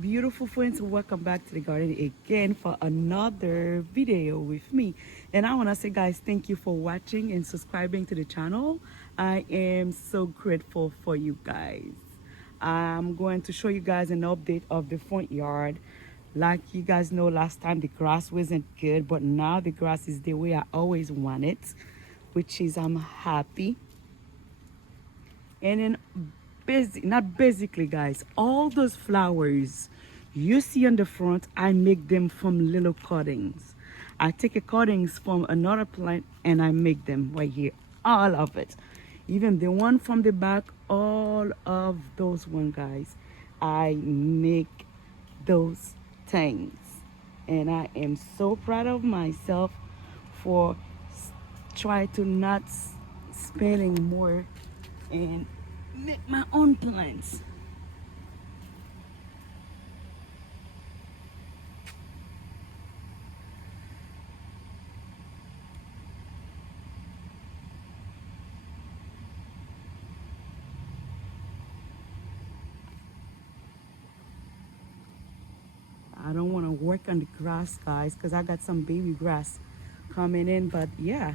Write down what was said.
Beautiful friends, welcome back to the garden again for another video with me. And I want to say, guys, thank you for watching and subscribing to the channel. I am so grateful for you guys. I'm going to show you guys an update of the front yard. Like you guys know, last time the grass wasn't good, but now the grass is the way I always want it, which is I'm happy. And then not basically, guys, all those flowers you see on the front, I make them from little cuttings. I take a cuttings from another plant and I make them right here, all of it. Even the one from the back, all of those one, guys, I make those things. And I am so proud of myself for try to not spending more and make my own plants. I don't want to work on the grass, guys, because I got some baby grass coming in. But yeah,